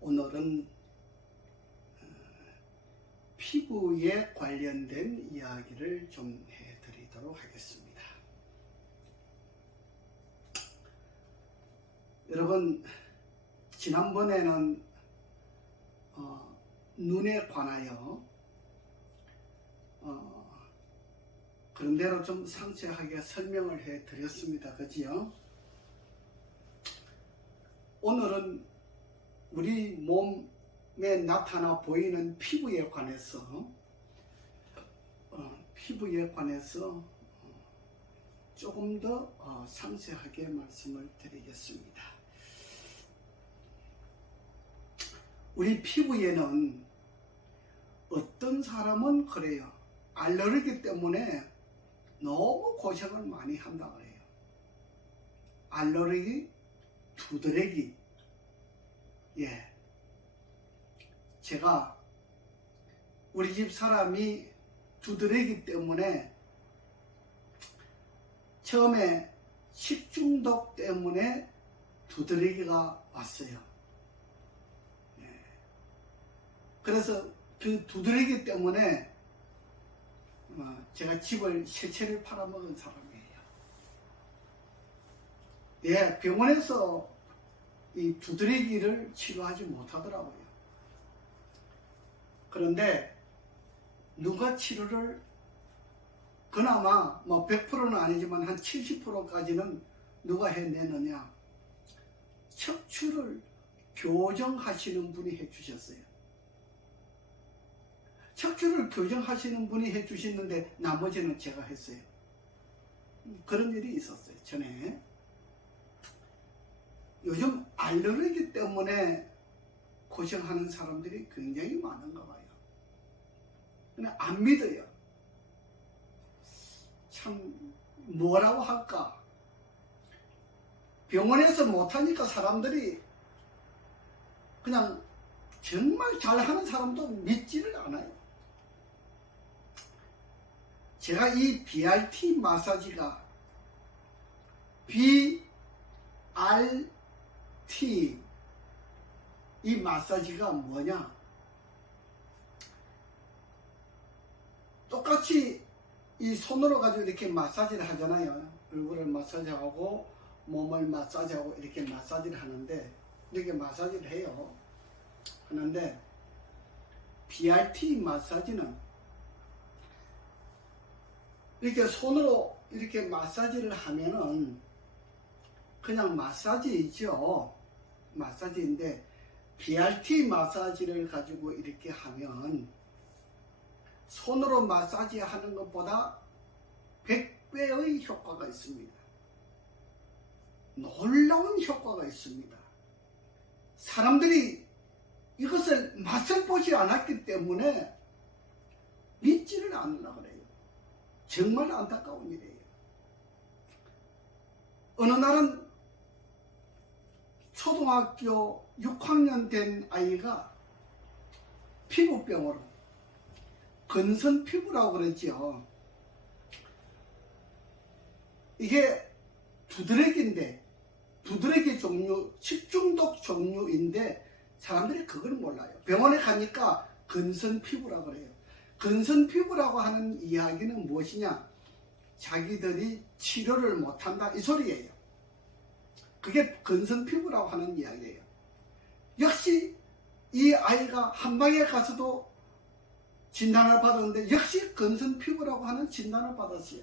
오늘은 피부에 관련된 이야기를 좀 해드리도록 하겠습니다. 여러분, 지난번에는 눈에 관하여 그런 대로 좀 상세하게 설명을 해드렸습니다. 그지요? 오늘은 우리 몸에 나타나 보이는 피부에 관해서 조금 더 상세하게 말씀을 드리겠습니다. 우리 피부에는 어떤 사람은 그래요. 알레르기 때문에 너무 고생을 많이 한다 그래요. 알레르기, 두드러기. 예. 제가 우리 집 사람이 두드러기 때문에 처음에 식중독 때문에 두드러기가 왔어요. 예. 그래서 그 두드러기 때문에 제가 집을 세 채를 팔아먹은 사람이에요. 예, 병원에서 이 두드러기를 치료하지 못하더라고요. 그런데 누가 치료를 그나마 100%는 아니지만 한 70%까지는 누가 해내느냐? 척추를 교정하시는 분이 해주셨어요. 척추를 교정하시는 분이 해주시는데 나머지는 제가 했어요. 그런 일이 있었어요, 전에. 요즘 알레르기 때문에 고생하는 사람들이 굉장히 많은가 봐요. 근데 안 믿어요. 참 뭐라고 할까? 병원에서 못하니까 사람들이 그냥 정말 잘하는 사람도 믿지를 않아요. 제가 이 BRT 마사지가 BRT 이 마사지가 뭐냐? 똑같이 이 손으로 가지고 이렇게 마사지를 하잖아요. 얼굴을 마사지하고 몸을 마사지하고 이렇게 마사지를 하는데, 이렇게 마사지를 해요. 하는데 BRT 마사지는 이렇게 손으로 이렇게 마사지를 하면은 그냥 마사지이죠. 마사지인데 BRT 마사지를 가지고 이렇게 하면 손으로 마사지 하는 것보다 100배의 효과가 있습니다. 놀라운 효과가 있습니다. 사람들이 이것을 맛을 보지 않았기 때문에 믿지를 않으려고 그래요. 정말 안타까운 일이에요. 어느 날은 초등학교 6학년 된 아이가 피부병으로, 건선 피부라고 그랬죠. 이게 두드러기인데, 두드러기 종류, 식중독 종류인데 사람들이 그걸 몰라요. 병원에 가니까 건선 피부라고 그래요. 건선 피부라고 하는 이야기는 무엇이냐? 자기들이 치료를 못한다 이 소리예요. 그게 건선 피부라고 하는 이야기예요. 역시 이 아이가 한방에 가서도 진단을 받았는데 역시 건선 피부라고 하는 진단을 받았어요.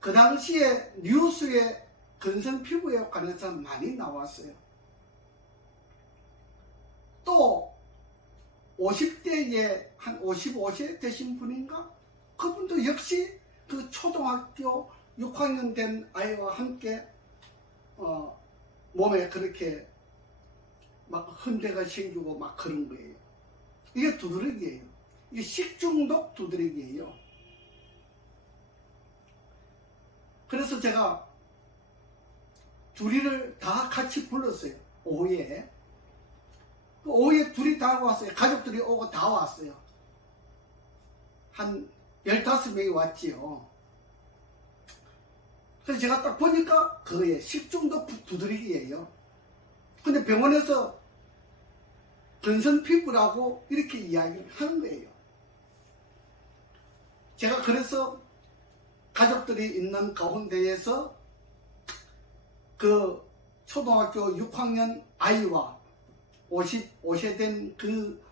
그 당시에 뉴스에 건선 피부에 관해서 많이 나왔어요. 또 50대에 한 55세 되신 분인가? 그분도 역시 그 초등학교 6학년 된 아이와 함께 몸에 그렇게 막 흔대가 생기고 막 그런 거예요. 이게 두드러기예요. 이게 식중독 두드러기예요. 그래서 제가 둘이를 다 같이 불렀어요. 오후에. 오후에 둘이 다 왔어요. 가족들이 오고 다 왔어요. 한 15명이 왔지요. 그래서 제가 딱 보니까 그거에 식중독 두드리기예요. 근데 병원에서 건선 피부라고 이렇게 이야기를 하는 거예요. 제가 그래서 가족들이 있는 가운데에서 그 초등학교 6학년 아이와 55세 된 그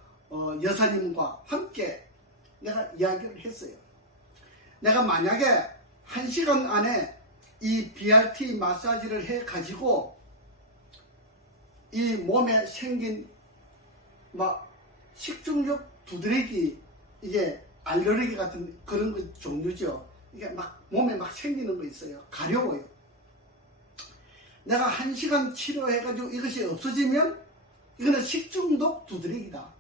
여사님과 함께 내가 이야기를 했어요. 내가 만약에 1시간 안에 이 BRT 마사지를 해 가지고 이 몸에 생긴 막 식중독 두드러기, 이게 알레르기 같은 그런 거 종류죠. 이게 막 몸에 막 생기는 거 있어요. 가려워요. 내가 1시간 치료해가지고 이것이 없어지면 이거는 식중독 두드러기다.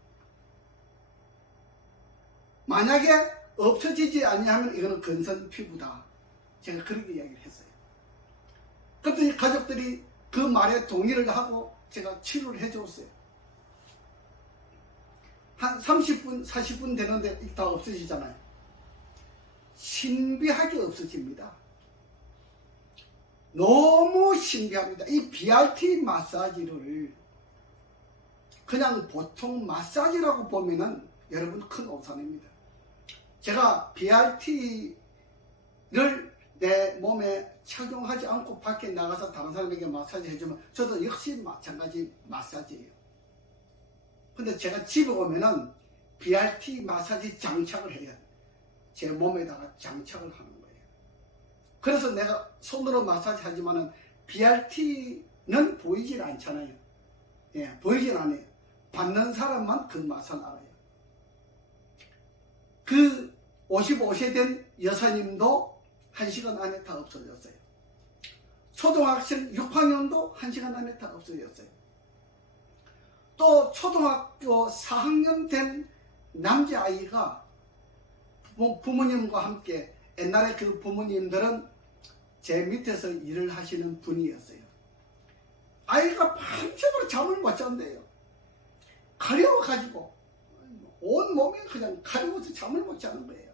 만약에 없어지지 않냐면 이거는 건선 피부다. 제가 그렇게 이야기를 했어요. 그랬더니 가족들이 그 말에 동의를 하고 제가 치료를 해줬어요. 한 30분, 40분 되는데 다 없어지잖아요. 신비하게 없어집니다. 너무 신기합니다. 이 BRT 마사지를 그냥 보통 마사지라고 보면은 여러분 큰 오산입니다. 제가 BRT를 내 몸에 착용하지 않고 밖에 나가서 다른 사람에게 마사지 해주면 저도 역시 마찬가지 마사지예요. 근데 제가 집에 오면은 BRT 마사지 장착을 해요. 제 몸에다가 장착을 하는 거예요. 그래서 내가 손으로 마사지 하지만은 BRT는 보이질 않잖아요. 예, 보이질 않아요. 받는 사람만 그 맛을 알아요. 그 55세 된 여사님도 1시간 안에 다 없어졌어요. 초등학생 6학년도 1시간 안에 다 없어졌어요. 또 초등학교 4학년 된 남자아이가 부모님과 함께, 옛날에 그 부모님들은 제 밑에서 일을 하시는 분이었어요. 아이가 밤새도록 잠을 못 잔대요. 가려워가지고 온 몸이 그냥 가려워서 잠을 못 자는 거예요.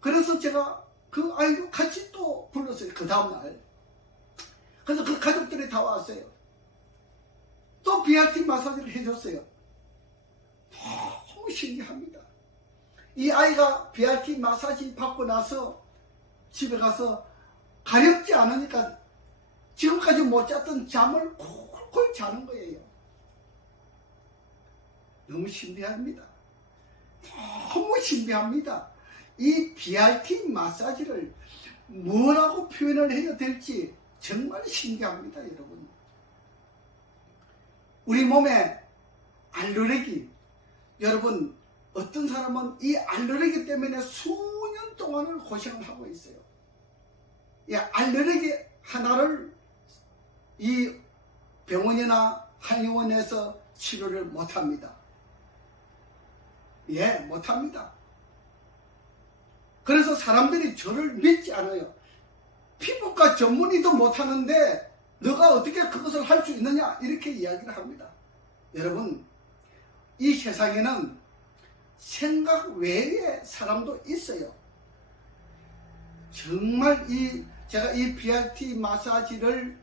그래서 제가 그 아이도 같이 또 불렀어요. 그 다음날. 그래서 그 가족들이 다 왔어요. 또 BRT 마사지를 해줬어요. 너무 신기합니다. 이 아이가 BRT 마사지 받고 나서 집에 가서 가렵지 않으니까 지금까지 못 잤던 잠을 콜콜 자는 거예요. 너무 신비합니다. 너무 신비합니다. 이 BRT 마사지를 뭐라고 표현을 해야 될지 정말 신기합니다, 여러분. 우리 몸에 알레르기, 여러분, 어떤 사람은 이 알레르기 때문에 수년 동안을 고생을 하고 있어요. 이 알레르기 하나를 이 병원이나 한의원에서 치료를 못합니다. 예, 못합니다. 그래서 사람들이 저를 믿지 않아요. 피부과 전문의도 못하는데 너가 어떻게 그것을 할 수 있느냐, 이렇게 이야기를 합니다. 여러분, 이 세상에는 생각 외의 사람도 있어요. 정말 제가 이 BRT 마사지를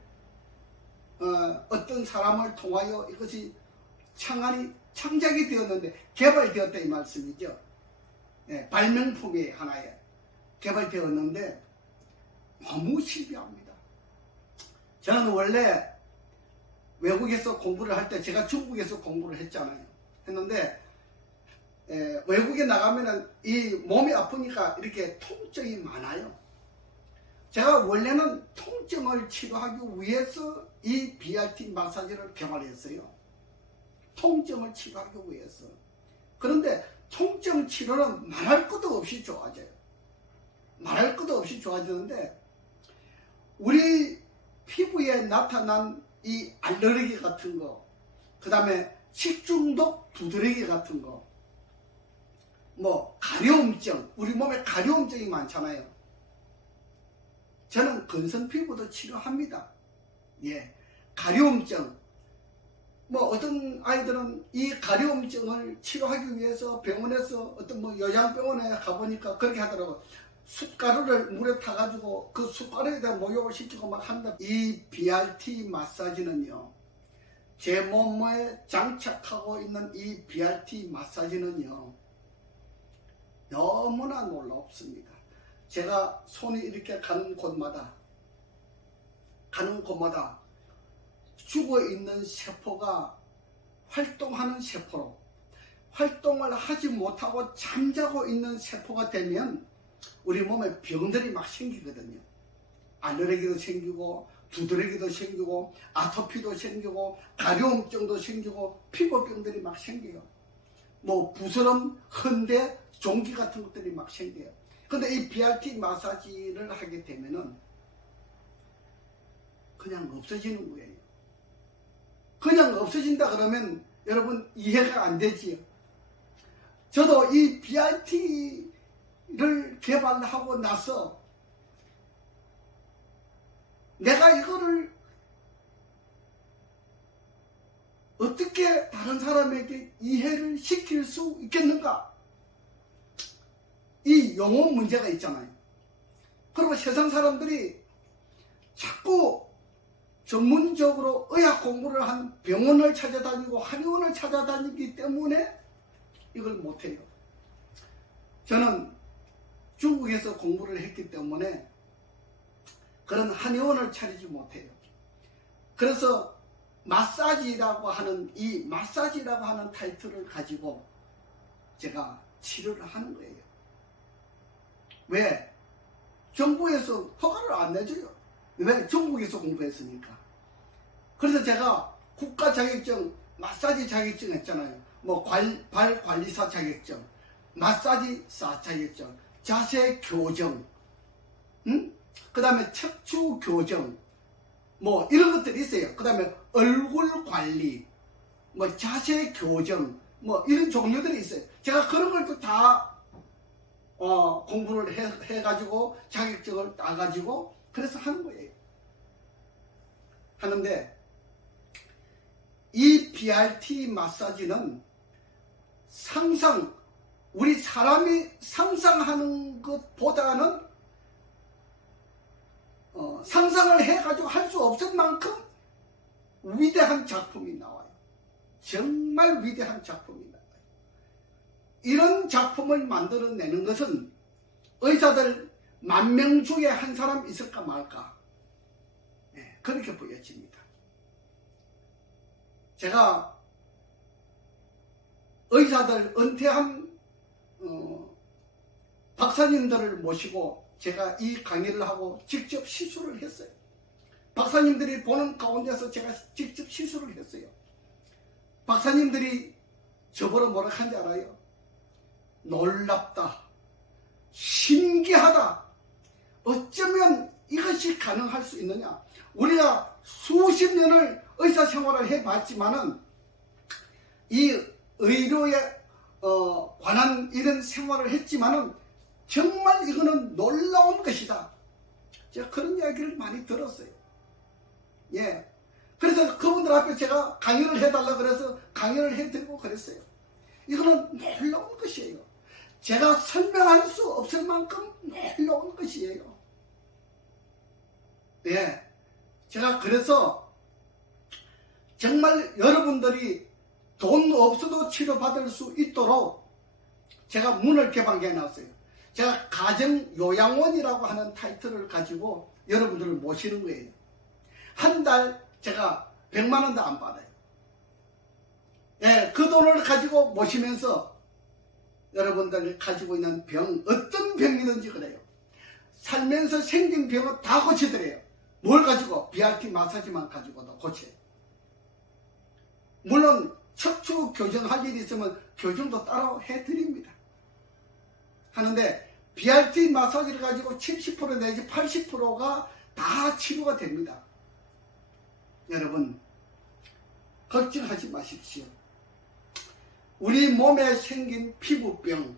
어떤 사람을 통하여 이것이 창작이 되었는데, 개발되었다 이 말씀이죠. 예, 발명품이 하나에 개발되었는데 너무 신기합니다. 저는 원래 외국에서 공부를 할 때, 제가 중국에서 공부를 했잖아요. 했는데 외국에 나가면은 이 몸이 아프니까 이렇게 통증이 많아요. 제가 원래는 통증을 치료하기 위해서 이 BRT 마사지를 개발했어요. 통증을 치료하기 위해서. 그런데 통증 치료는 말할 것도 없이 좋아져요. 말할 것도 없이 좋아지는데, 우리 피부에 나타난 이 알레르기 같은 거, 그 다음에 식중독 두드러기 같은 거, 뭐 가려움증, 우리 몸에 가려움증이 많잖아요. 저는 건선 피부도 치료합니다. 예, 가려움증. 뭐 어떤 아이들은 이 가려움증을 치료하기 위해서 병원에서 어떤 뭐 요양병원에 가보니까 그렇게 하더라고요. 숯가루를 물에 타가지고 그 숯가루에다 목욕을 시키고 막 한다. 이 BRT 마사지는요, 제 몸에 장착하고 있는 이 BRT 마사지는요, 너무나 놀랍습니다. 제가 손이 이렇게 가는 곳마다 죽어있는 세포가 활동하는 세포로, 활동을 하지 못하고 잠자고 있는 세포가 되면 우리 몸에 병들이 막 생기거든요. 알레르기도 생기고, 두드러기도 생기고, 아토피도 생기고, 가려움증도 생기고, 피부병들이 막 생겨요. 뭐 부스럼, 헌데, 종기 같은 것들이 막 생겨요. 근데 이 BRT 마사지를 하게 되면은 그냥 없어지는 거예요. 그냥 없어진다 그러면 여러분 이해가 안 되지요. 저도 이 BRT를 개발하고 나서 내가 이거를 어떻게 다른 사람에게 이해를 시킬 수 있겠는가? 이 용어 문제가 있잖아요. 그리고 세상 사람들이 자꾸 전문적으로 의학 공부를 한 병원을 찾아다니고 한의원을 찾아다니기 때문에 이걸 못해요. 저는 중국에서 공부를 했기 때문에 그런 한의원을 차리지 못해요. 그래서 마사지라고 하는 타이틀을 가지고 제가 치료를 하는 거예요. 왜? 정부에서 허가를 안 내줘요. 왜? 중국에서 공부했으니까. 그래서 제가 국가 자격증, 마사지 자격증 했잖아요. 뭐 발 관리사 자격증, 마사지사 자격증, 자세 교정, 그 다음에 척추 교정, 뭐 이런 것들이 있어요. 그 다음에 얼굴 관리, 뭐 자세 교정, 뭐 이런 종류들이 있어요. 제가 그런 걸 다 공부를 해가지고 자격증을 따가지고 그래서 하는 거예요. 하는데 이 BRT 마사지는 우리 사람이 상상하는 것보다는 상상을 해가지고 할 수 없을 만큼 위대한 작품이 나와요. 정말 위대한 작품이 나와요. 이런 작품을 만들어내는 것은 의사들 10,000명 중에 한 사람 있을까 말까, 네, 그렇게 보여집니다. 제가 의사들 은퇴한 박사님들을 모시고 제가 이 강의를 하고 직접 시술을 했어요. 박사님들이 보는 가운데서 제가 직접 시술을 했어요. 박사님들이 저보러 뭐라 한지 알아요? 놀랍다, 신기하다, 어쩌면 이것이 가능할 수 있느냐. 우리가 수십 년을 의사 생활을 해봤지만은 이 의료에 관한 이런 생활을 했지만은 정말 이거는 놀라운 것이다. 제가 그런 이야기를 많이 들었어요. 예. 그래서 그분들 앞에 제가 강의를 해달라 그래서 강의를 해드리고 그랬어요. 이거는 놀라운 것이에요. 제가 설명할 수 없을 만큼 놀라운 것이에요. 예. 제가 그래서 정말 여러분들이 돈 없어도 치료받을 수 있도록 제가 문을 개방해 놨어요. 제가 가정요양원이라고 하는 타이틀을 가지고 여러분들을 모시는 거예요. 한 달 제가 100만 원도 안 받아요. 예, 그 돈을 가지고 모시면서 여러분들이 가지고 있는 병, 어떤 병이든지 그래요. 살면서 생긴 병은 다 고치더래요. 뭘 가지고? BRT 마사지만 가지고도 고쳐요. 물론 척추 교정할 일이 있으면 교정도 따로 해드립니다. 하는데 BRT 마사지를 가지고 70% 내지 80%가 다 치료가 됩니다. 여러분 걱정하지 마십시오. 우리 몸에 생긴 피부병,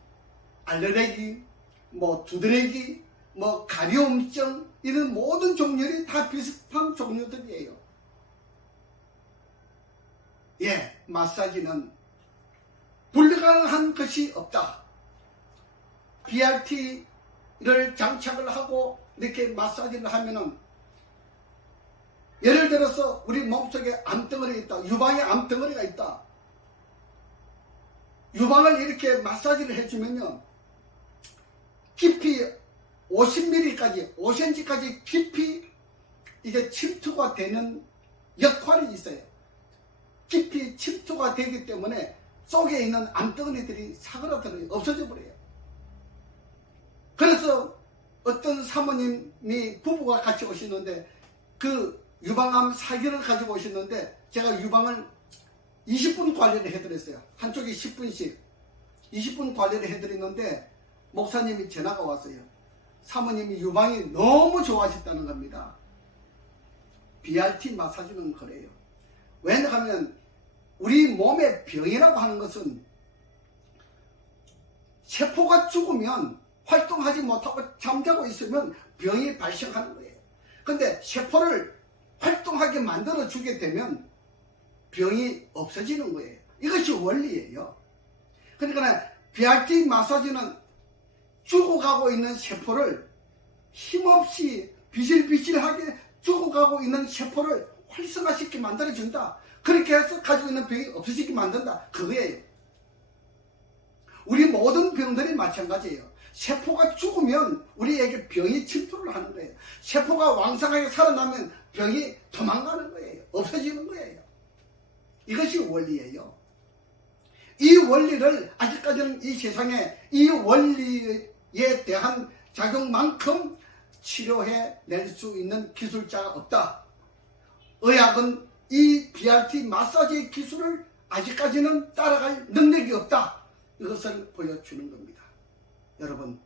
알레르기, 뭐 두드러기, 뭐 가려움증, 이런 모든 종류들이 다 비슷한 종류들이에요. 예, 마사지는 불가능한 것이 없다. BRT 장착을 하고 이렇게 마사지를 하면은, 예를 들어서 우리 몸속에 암덩어리가 있다. 유방에 암덩어리가 있다. 유방을 이렇게 마사지를 해주면요, 깊이 50mm까지, 5cm까지 깊이 이게 침투가 되는 역할이 있어요. 깊이 침투가 되기 때문에 속에 있는 암덩어리들이 사그라들어요. 없어져 버려요. 그래서 어떤 사모님이 부부가 같이 오시는데, 그 유방암 사기를 가지고 오시는데, 제가 유방을 20분 관리를 해드렸어요. 한쪽에 10분씩 20분 관리를 해드리는데, 목사님이 전화가 왔어요. 사모님이 유방이 너무 좋아하셨다는 겁니다. BRT 마사지는 그래요. 왜냐하면 우리 몸의 병이라고 하는 것은 세포가 죽으면, 활동하지 못하고 잠자고 있으면 병이 발생하는 거예요. 근데 세포를 활동하게 만들어 주게 되면 병이 없어지는 거예요. 이것이 원리예요. 그러니까 BRT 마사지는 죽어가고 있는 세포를, 힘없이 비실비실하게 죽어가고 있는 세포를 활성화시키게 만들어준다. 그렇게 해서 가지고 있는 병이 없어지게 만든다. 그거예요. 우리 모든 병들이 마찬가지예요. 세포가 죽으면 우리에게 병이 침투를 하는 거예요. 세포가 왕성하게 살아나면 병이 도망가는 거예요. 없어지는 거예요. 이것이 원리예요. 이 원리를 아직까지는 이 세상에 이 원리에 대한 작용만큼 치료해 낼 수 있는 기술자가 없다. 의학은 이 BRT 마사지 기술을 아직까지는 따라갈 능력이 없다. 이것을 보여주는 겁니다. 여러분,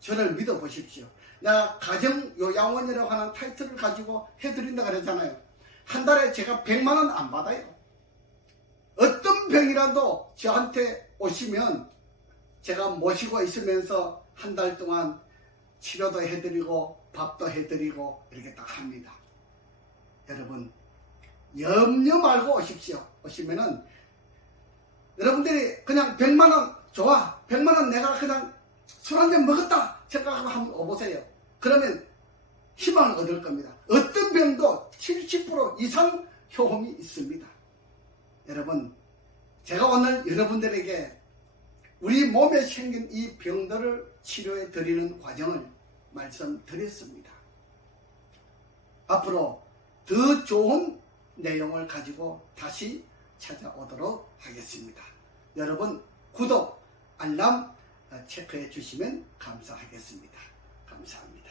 저를 믿어보십시오. 나 가정요양원이라고 하는 타이틀을 가지고 해드린다 그랬잖아요. 한 달에 제가 100만 원 안 받아요. 어떤 병이라도 저한테 오시면 제가 모시고 있으면서 한 달 동안 치료도 해드리고 밥도 해드리고 이렇게 다 합니다. 여러분, 염려 말고 오십시오. 오시면은 여러분들이 그냥 100만 원 좋아, 100만 원 내가 그냥 술 한 잔 먹었다 생각하고 한번 오보세요. 그러면 희망을 얻을 겁니다. 어떤 병도 70% 이상 효험이 있습니다. 여러분, 제가 오늘 여러분들에게 우리 몸에 생긴 이 병들을 치료해 드리는 과정을 말씀드렸습니다. 앞으로 더 좋은 내용을 가지고 다시 찾아오도록 하겠습니다. 여러분, 구독, 알람 체크해 주시면 감사하겠습니다. 감사합니다.